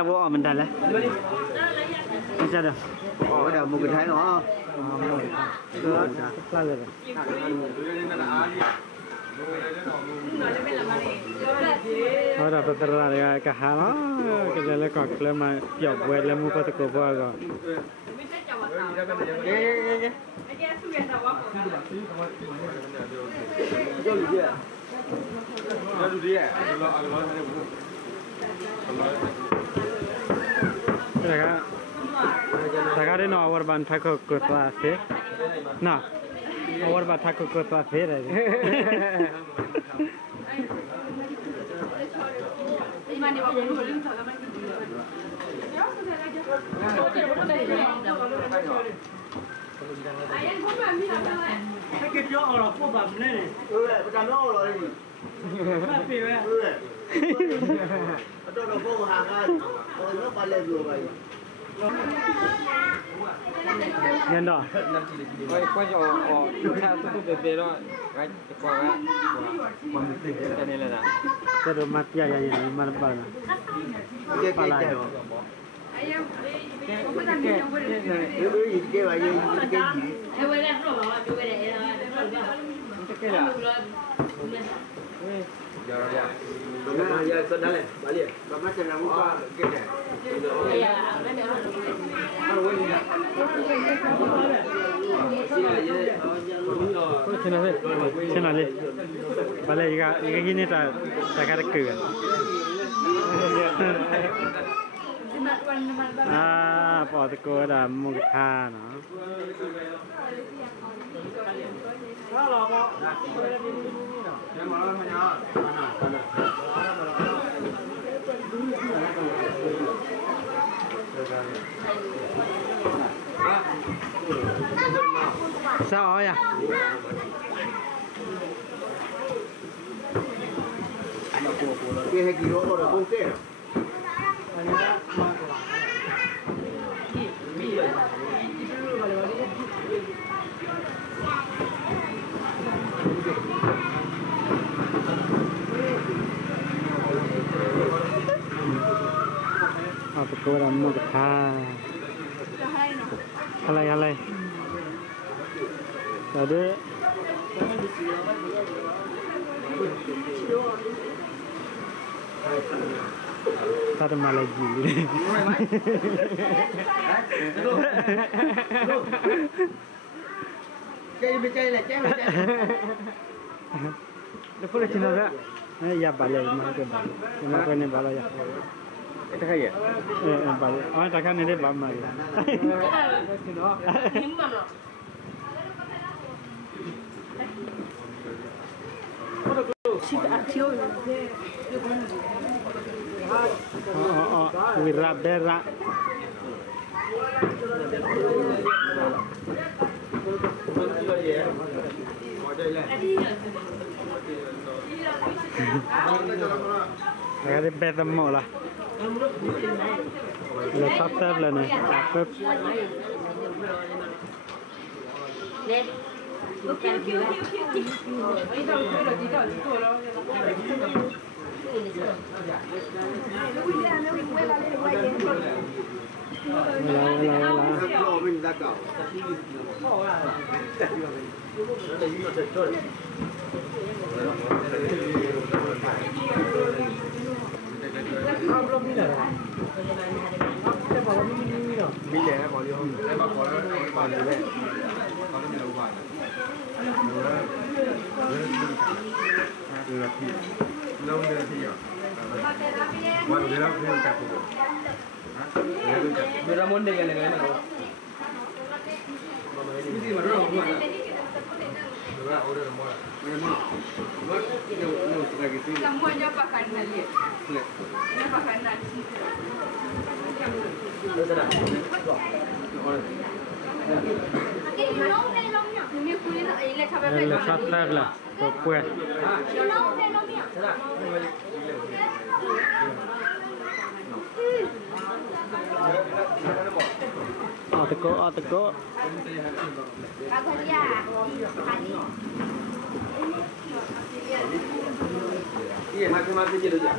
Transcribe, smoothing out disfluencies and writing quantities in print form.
nhà bố mình đặt lấy bây giờ đâu bắt đầu một cái thái nó là rồi oh dapat terlalu kahala kerja kok lama job buat lama pada kau buat kau Sekarang ni awak bantah kau kelas ni, nah awak bantah kau kelas ni lagi. Nhân đó. Ôi, qua chỗ cha tôi về đó, cái qua á, cái này là nào? Cái đồ mặt ya mana apa? cái Palai. cái vậy gì Cái là giờ con đó này bà liền bà mắt chân làm qua cái này Cina le, balai iga gini ta ada kue. Ah, pot kue dah mungkin, no. Sao ya? cái hai kilo rồi không kể Apa kau dah mungkin? Halai. Tadi Tadi malah gili. Chơi là chơi Lepas Cina tak? Ya balai mana ni balai ya. cái cái gì? Balai. Oh, tak kan ini lama ya. Wirab berak. Ada betemu lah. Lepas tu lah ni. Apa? mình ra cậu Mình để bỏ đi không? Em bảo có đi về. Có đi đâu vào. Được thì lâu nữa thì à. Mọi người đâu thêm cả cuộc. Đưa ra môn đây cái này nào. Cái gì mà rất là ngon. Đưa ra order mua. Buat no lagi tu. Semuanya makanan dia. Ini makanan. Lepas tu lah. Kuat. Teko. Iya, masih je tu je.